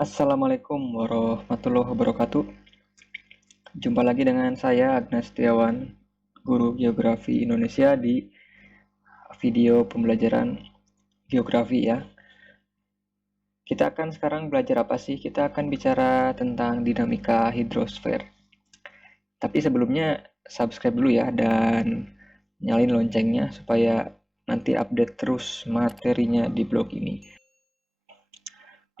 Assalamualaikum warahmatullahi wabarakatuh. Jumpa lagi dengan saya Agnes Setiawan, guru Geografi Indonesia di video pembelajaran geografi ya. Kita akan sekarang belajar apa sih? Kita akan bicara tentang dinamika hidrosfer. Tapi sebelumnya subscribe dulu ya dan nyalain loncengnya supaya nanti update terus materinya di blog ini.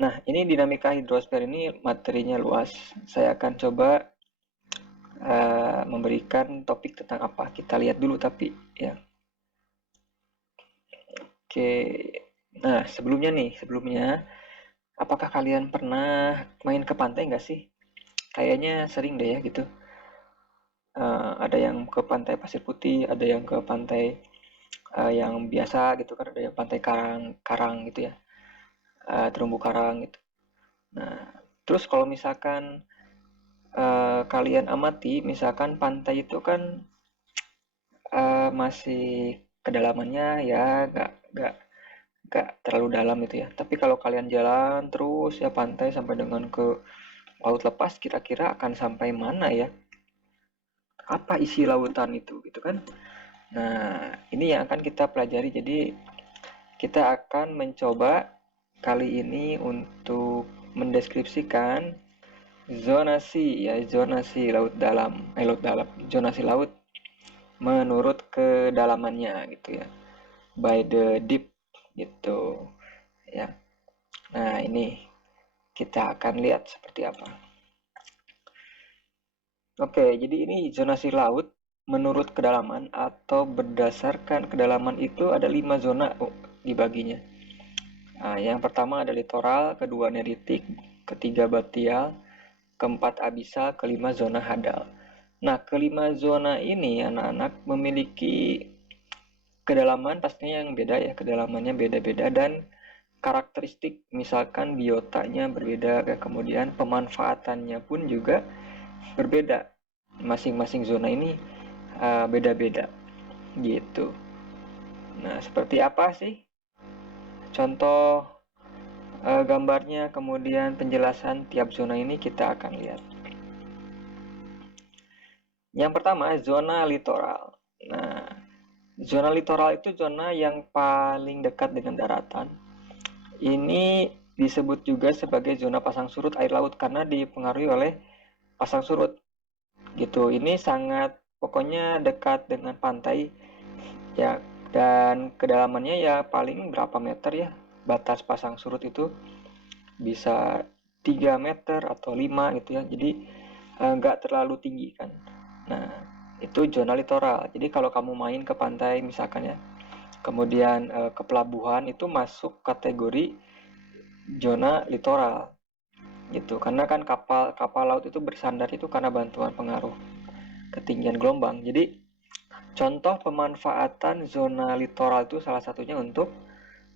Nah, ini dinamika hidrosfer ini materinya luas. Saya akan coba memberikan topik tentang apa. Kita lihat dulu tapi ya. Oke. Nah, sebelumnya, apakah kalian pernah main ke pantai nggak sih? Kayaknya sering deh ya gitu. Ada yang ke pantai Pasir Putih, ada yang ke pantai yang biasa gitu kan, ada yang pantai karang, karang gitu ya, terumbu karang gitu. Nah, terus kalau misalkan kalian amati, misalkan pantai itu kan masih kedalamannya ya nggak terlalu dalam itu ya. Tapi kalau kalian jalan terus ya pantai sampai dengan ke laut lepas, kira-kira akan sampai mana ya? Apa isi lautan itu gitu kan? Nah, ini yang akan kita pelajari. Jadi kita akan mencoba kali ini untuk mendeskripsikan zonasi ya, zonasi laut dalam, zonasi laut menurut kedalamannya gitu ya. By the deep gitu ya. Nah, ini kita akan lihat seperti apa. Oke, jadi ini zonasi laut menurut kedalaman atau berdasarkan kedalaman itu ada 5 zona dibaginya. Nah, yang pertama ada litoral, kedua neritik, ketiga batial, keempat abisal, kelima zona hadal. Nah, kelima zona ini anak-anak memiliki kedalaman pastinya yang beda ya, kedalamannya beda-beda dan karakteristik misalkan biotanya berbeda, kemudian pemanfaatannya pun juga berbeda. Masing-masing zona ini beda-beda gitu. Nah, seperti apa sih contoh gambarnya, kemudian penjelasan tiap zona ini kita akan lihat. Yang pertama, zona litoral. Nah, zona litoral itu zona yang paling dekat dengan daratan. Ini disebut juga sebagai zona pasang surut air laut karena dipengaruhi oleh pasang surut gitu. Ini sangat pokoknya dekat dengan pantai ya, dan kedalamannya ya paling berapa meter ya, batas pasang surut itu bisa 3 meter atau 5 gitu ya, jadi nggak terlalu tinggi kan. Nah, itu zona litoral. Jadi kalau kamu main ke pantai misalkan ya, kemudian ke pelabuhan, itu masuk kategori zona litoral gitu, karena kan kapal kapal laut itu bersandar itu karena bantuan pengaruh ketinggian gelombang. Jadi contoh pemanfaatan zona litoral itu salah satunya untuk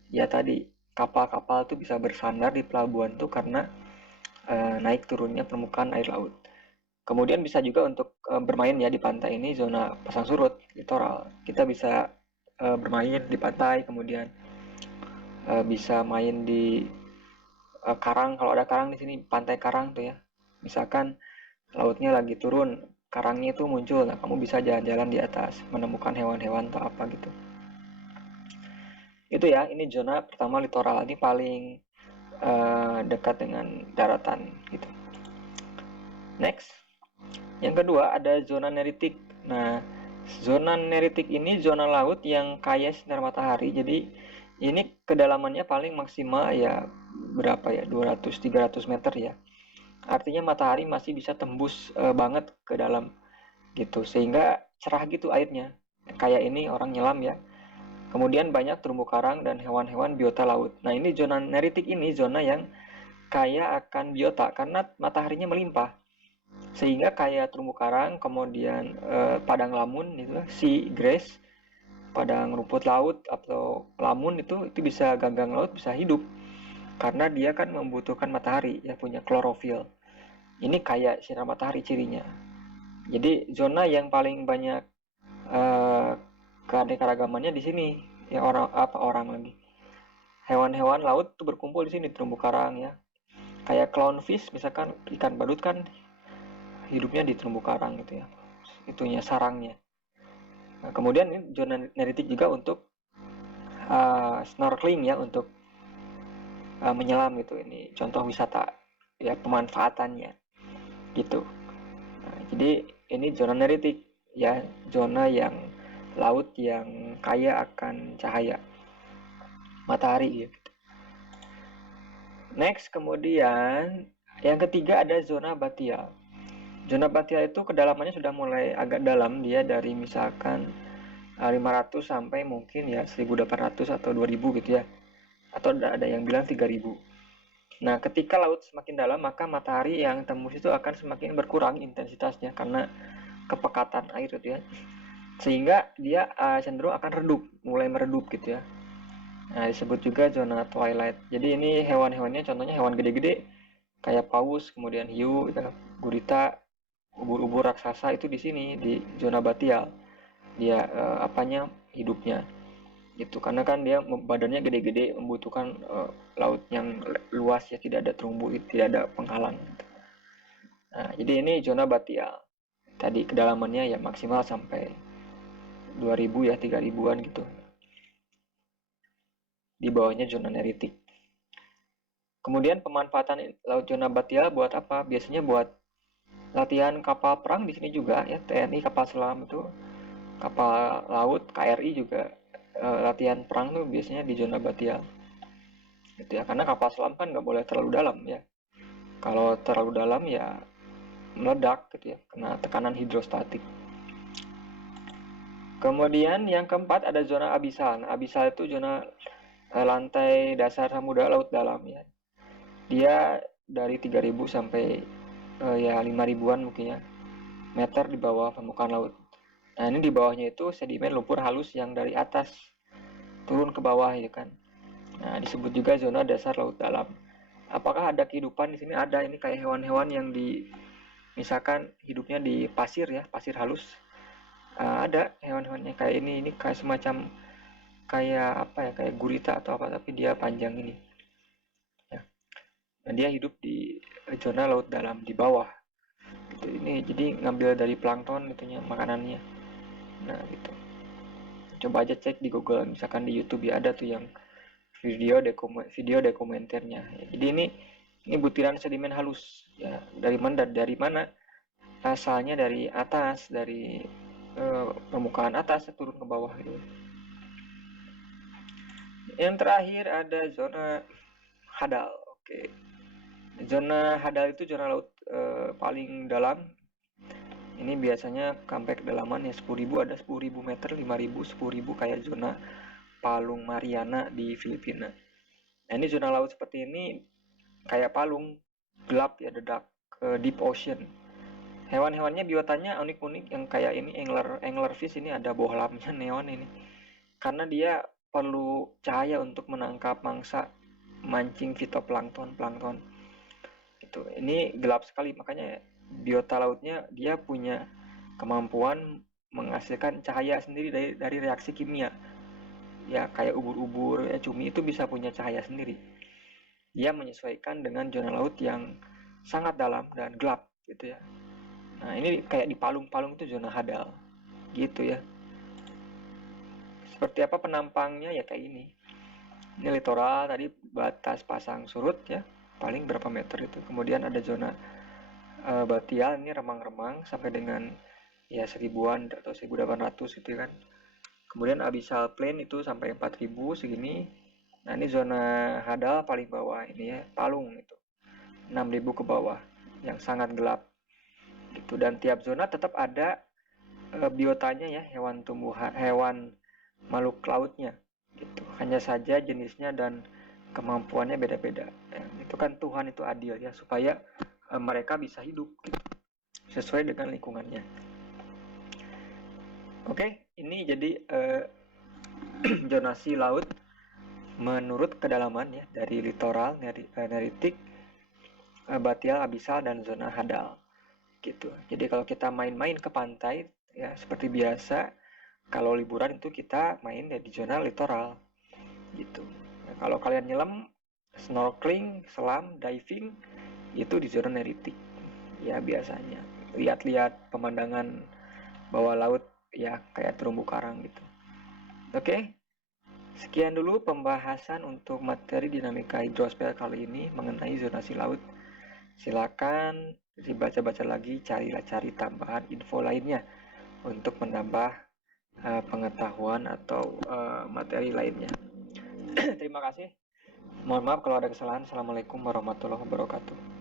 ya tadi, kapal-kapal itu bisa bersandar di pelabuhan itu karena naik turunnya permukaan air laut. Kemudian bisa juga untuk bermain ya di pantai, ini zona pasang surut litoral. Kita bisa bermain di pantai, kemudian bisa main di karang, kalau ada karang di sini, pantai karang tuh ya. Misalkan lautnya lagi turun, karangnya itu muncul, nah kamu bisa jalan-jalan di atas, menemukan hewan-hewan atau apa gitu. Itu ya, ini zona pertama litoral, ini paling dekat dengan daratan gitu. Next, yang kedua ada zona neritik. Nah, zona neritik ini zona laut yang kaya sinar matahari. Jadi ini kedalamannya paling maksimal ya berapa ya, 200-300 meter ya. Artinya matahari masih bisa tembus banget ke dalam gitu, sehingga cerah gitu airnya. Kayak ini orang nyelam ya. Kemudian banyak terumbu karang dan hewan-hewan biota laut. Nah, ini zona neritik, ini zona yang kaya akan biota karena mataharinya melimpah. Sehingga kaya terumbu karang, kemudian padang lamun itu, sea grass, padang rumput laut atau lamun itu bisa, ganggang laut bisa hidup karena dia kan membutuhkan matahari ya, punya klorofil. Ini kayak sinar matahari cirinya. Jadi zona yang paling banyak eh, keanekaragamannya di sini ya, orang lagi, hewan-hewan laut tuh berkumpul di sini, terumbu karang ya, Kayak clownfish misalkan, ikan badut kan hidupnya di terumbu karang gitu ya, itunya sarangnya. Nah, kemudian ini zona neritik juga untuk snorkeling ya, untuk menyelam gitu. Ini contoh wisata ya, pemanfaatannya gitu. Nah, jadi ini zona neritik ya, zona yang laut yang kaya akan cahaya matahari gitu. Next, kemudian yang ketiga ada zona batial. Zona batial itu kedalamannya sudah mulai agak dalam, dia dari misalkan 500 sampai mungkin ya 1800 atau 2000 gitu ya. Atau ada yang bilang 3000. Nah, ketika laut semakin dalam, maka matahari yang tembus itu akan semakin berkurang intensitasnya karena kepekatan air gitu ya. Sehingga dia cenderung akan redup, mulai meredup gitu ya. Nah, disebut juga zona twilight. Jadi ini hewan-hewannya contohnya hewan gede-gede kayak paus, kemudian hiu, gitu, gurita, ubur-ubur raksasa itu di sini di zona batial. Dia apanya hidupnya gitu, karena kan dia badannya gede-gede, membutuhkan laut yang luas ya, tidak ada terumbu, tidak ada penghalang gitu. Nah, jadi ini zona batial. Tadi kedalamannya ya maksimal sampai 2000 ya, 3000-an gitu. Di bawahnya zona neritik. Kemudian pemanfaatan laut zona batial buat apa? Biasanya buat latihan kapal perang di sini juga ya, TNI kapal selam itu, kapal laut KRI juga latihan perang tuh biasanya di zona batial gitu ya, karena kapal selam kan nggak boleh terlalu dalam ya. Kalau terlalu dalam ya meledak gitu ya, kena tekanan hidrostatik. Kemudian yang keempat ada zona abisal. Nah, abisal itu zona lantai dasar samudra laut dalam ya. Dia dari 3000 sampai ya 5000-an mungkin ya meter di bawah permukaan laut. Nah, ini di bawahnya itu sedimen lumpur halus yang dari atas turun ke bawah ya kan. Nah, disebut juga zona dasar laut dalam. Apakah ada kehidupan di sini? Ada. Ini kayak hewan-hewan yang di misalkan hidupnya di pasir ya, pasir halus. Ada hewan-hewannya kayak ini kayak semacam kayak apa ya, kayak gurita atau apa, tapi dia panjang ini ya. Nah, dia hidup di zona laut dalam di bawah gitu. Ini jadi ngambil dari plankton itunya makanannya. Nah gitu, coba aja cek di Google, misalkan di YouTube ya, ada tuh yang video dokumenternya ya. Jadi ini butiran sedimen halus ya, dari mana asalnya, dari atas, dari permukaan atas turun ke bawah gitu. Yang terakhir ada zona hadal. Oke. Zona hadal itu zona laut paling dalam. Ini biasanya sampai kedalaman ya 10.000, ada 10.000 meter, 5.000, 10.000 kayak zona Palung Mariana di Filipina. Nah, ini zona laut seperti ini kayak palung, gelap ya, dedak, deep ocean. Hewan-hewannya biotanya unik-unik yang kayak ini anglerfish, ini ada bohlamnya neon ini. Karena dia perlu cahaya untuk menangkap mangsa, mancing fitoplankton, plankton. Itu. Ini gelap sekali, makanya biota lautnya dia punya kemampuan menghasilkan cahaya sendiri dari reaksi kimia. Ya kayak ubur-ubur, ya cumi itu bisa punya cahaya sendiri. Dia menyesuaikan dengan zona laut yang sangat dalam dan gelap gitu ya. Nah, ini kayak di palung-palung itu zona hadal gitu ya. Seperti apa penampangnya ya kayak ini. Ini litoral tadi, batas pasang surut ya, paling berapa meter itu. Kemudian ada zona batial, ini remang-remang sampai dengan ya 1000-an atau 1800 gitu kan. Kemudian abyssal plain itu sampai 4000 segini. Nah, ini zona hadal paling bawah ini ya, palung itu 6000 ke bawah yang sangat gelap gitu. Dan tiap zona tetap ada biotanya ya, hewan tumbuhan, hewan makhluk lautnya gitu. Hanya saja jenisnya dan kemampuannya beda-beda ya. Itu kan Tuhan itu adil ya, supaya mereka bisa hidup gitu, sesuai dengan lingkungannya. Oke, ini jadi zonasi laut menurut kedalaman ya, dari litoral, neritik, batial, abisal, dan zona hadal gitu. Jadi kalau kita main-main ke pantai ya seperti biasa, kalau liburan itu kita main ya di zona litoral gitu. Nah, kalau kalian nyelam snorkeling, selam, diving itu di zona neritik. Ya biasanya lihat-lihat pemandangan bawah laut ya kayak terumbu karang gitu. Oke, sekian dulu pembahasan untuk materi dinamika hidrosfer kali ini mengenai zonasi laut. Silakan dibaca-baca lagi, cari tambahan info lainnya untuk menambah pengetahuan atau materi lainnya. Terima kasih. Mohon maaf kalau ada kesalahan. Assalamualaikum warahmatullahi wabarakatuh.